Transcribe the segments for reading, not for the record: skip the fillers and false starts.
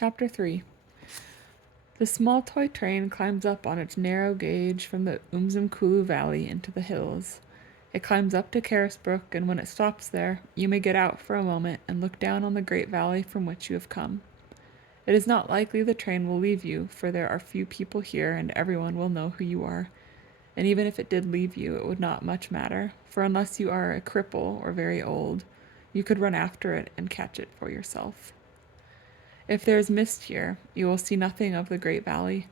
Chapter 3. The small toy train climbs up on its narrow gauge from the Umzimkulu Valley into the hills. It climbs up to Carisbrook, and when it stops there, you may get out for a moment and look down on the great valley from which you have come. It is not likely the train will leave you, for there are few people here and everyone will know who you are. And even if it did leave you, it would not much matter, for unless you are a cripple or very old, you could run after it and catch it for yourself. If there is mist here, you will see nothing of the great valley.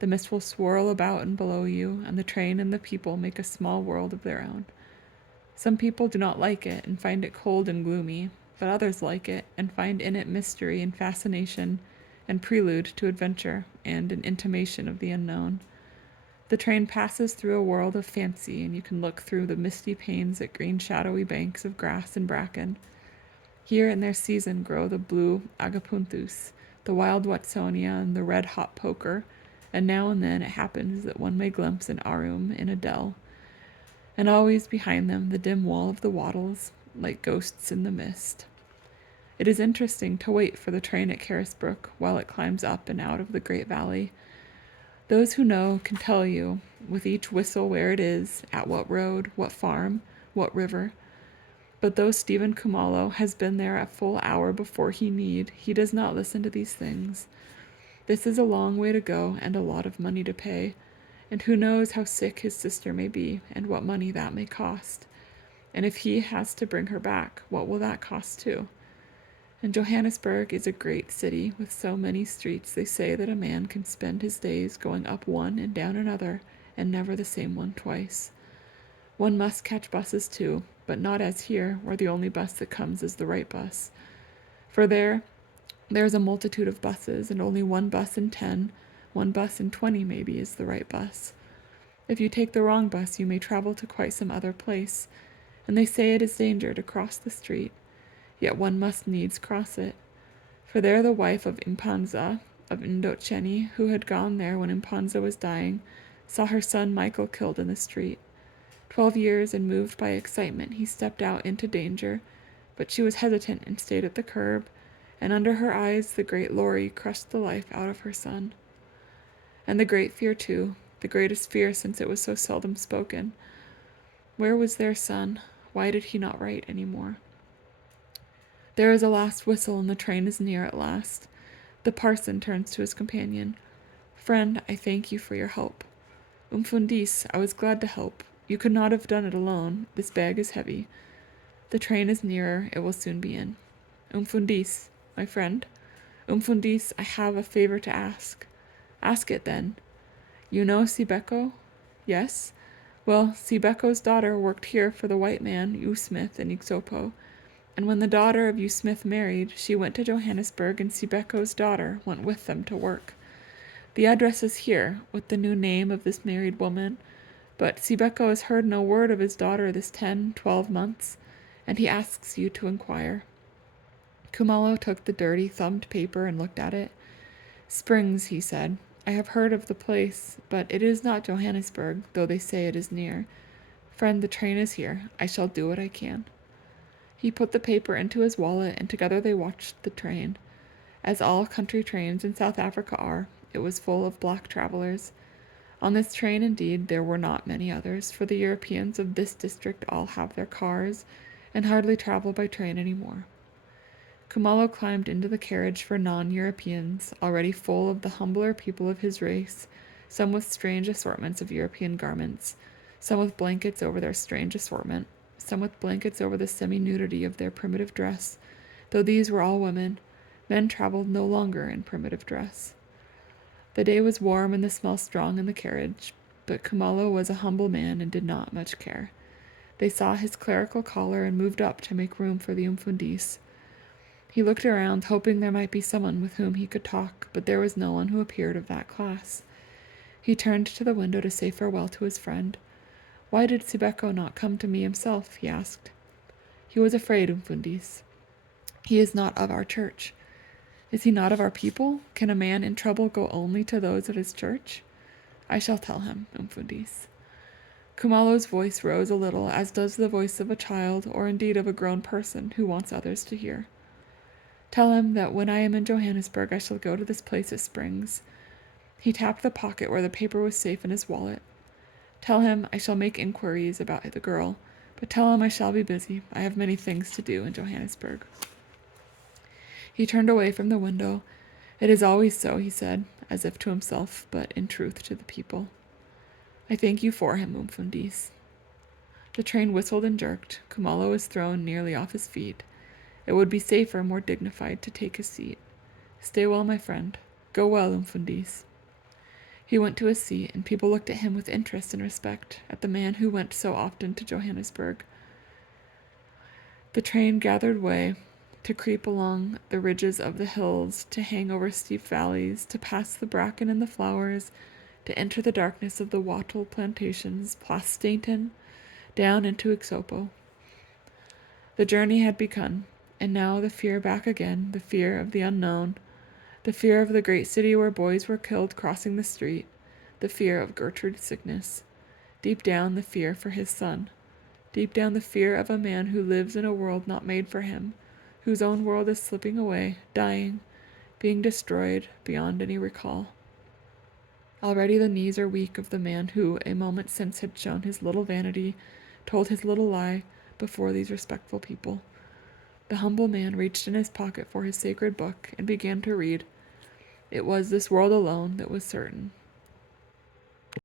The mist will swirl about and below you, and the train and the people make a small world of their own. Some people do not like it and find it cold and gloomy, but others like it and find in it mystery and fascination and prelude to adventure and an intimation of the unknown. The train passes through a world of fancy, and you can look through the misty panes at green shadowy banks of grass and bracken. Here in their season grow the blue agapunthus, the wild watsonia, and the red hot poker, and now and then it happens that one may glimpse an arum in a dell, and always behind them the dim wall of the wattles, like ghosts in the mist. It is interesting to wait for the train at Carisbrook while it climbs up and out of the great valley. Those who know can tell you, with each whistle, where it is, at what road, what farm, what river. But though Stephen Kumalo has been there a full hour before he does not listen to these things. This is a long way to go and a lot of money to pay, and who knows how sick his sister may be and what money that may cost. And if he has to bring her back, what will that cost too? And Johannesburg is a great city with so many streets they say that a man can spend his days going up one and down another and never the same one twice. One must catch buses too, but not as here, where the only bus that comes is the right bus. For there is a multitude of buses, and only one bus in 10, one bus in 20 maybe, is the right bus. If you take the wrong bus, you may travel to quite some other place, and they say it is danger to cross the street, yet one must needs cross it. For there the wife of Impanza, of Indocheni, who had gone there when Impanza was dying, saw her son Michael killed in the street. 12 years, and moved by excitement, he stepped out into danger, but she was hesitant and stayed at the curb, and under her eyes the great lorry crushed the life out of her son. And the great fear too, the greatest fear since it was so seldom spoken. Where was their son? Why did he not write any more? There is a last whistle, and the train is near at last. The parson turns to his companion. Friend, I thank you for your help. Umfundis, I was glad to help. You could not have done it alone. This bag is heavy. The train is nearer. It will soon be in. Umfundis, my friend. Umfundis, I have a favor to ask. Ask it then. You know Sibeko? Yes? Well, Sibeko's daughter worked here for the white man, U. Smith, in Ixopo. And when the daughter of U. Smith married, she went to Johannesburg, and Sibeko's daughter went with them to work. The address is here, with the new name of this married woman, but Sibeko has heard no word of his daughter this 10-12 months, and he asks you to inquire. Kumalo took the dirty, thumbed paper and looked at it. Springs, he said. I have heard of the place, but it is not Johannesburg, though they say it is near. Friend, the train is here. I shall do what I can. He put the paper into his wallet, and together they watched the train. As all country trains in South Africa are, it was full of black travelers. On this train, indeed, there were not many others, for the Europeans of this district all have their cars, and hardly travel by train any more. Kumalo climbed into the carriage for non-Europeans, already full of the humbler people of his race, some with strange assortments of European garments, some with blankets over their strange assortment, some with blankets over the semi-nudity of their primitive dress, though these were all women. Men traveled no longer in primitive dress. The day was warm and the smell strong in the carriage, but Kumalo was a humble man and did not much care. They saw his clerical collar and moved up to make room for the Umfundis. He looked around, hoping there might be someone with whom he could talk, but there was no one who appeared of that class. He turned to the window to say farewell to his friend. Why did Sibeko not come to me himself? He asked. He was afraid, Umfundis. He is not of our church. Is he not of our people? Can a man in trouble go only to those of his church? I shall tell him, Umfundis. Kumalo's voice rose a little, as does the voice of a child, or indeed of a grown person who wants others to hear. Tell him that when I am in Johannesburg, I shall go to this place at Springs. He tapped the pocket where the paper was safe in his wallet. Tell him I shall make inquiries about the girl, but tell him I shall be busy. I have many things to do in Johannesburg. He turned away from the window. It is always so, he said, as if to himself, but in truth to the people. I thank you for him, Umfundis. The train whistled and jerked. Kumalo was thrown nearly off his feet. It would be safer, more dignified, to take his seat. Stay well, my friend. Go well, Umfundis. He went to his seat, and people looked at him with interest and respect, at the man who went so often to Johannesburg. The train gathered way, to creep along the ridges of the hills, to hang over steep valleys, to pass the bracken and the flowers, to enter the darkness of the wattle plantations, past Stainton, down into Ixopo. The journey had begun, and now the fear back again, the fear of the unknown, the fear of the great city where boys were killed crossing the street, the fear of Gertrude's sickness, deep down the fear for his son, deep down the fear of a man who lives in a world not made for him, whose own world is slipping away, dying, being destroyed beyond any recall. Already the knees are weak of the man who, a moment since, had shown his little vanity, told his little lie before these respectful people. The humble man reached in his pocket for his sacred book and began to read. It was this world alone that was certain.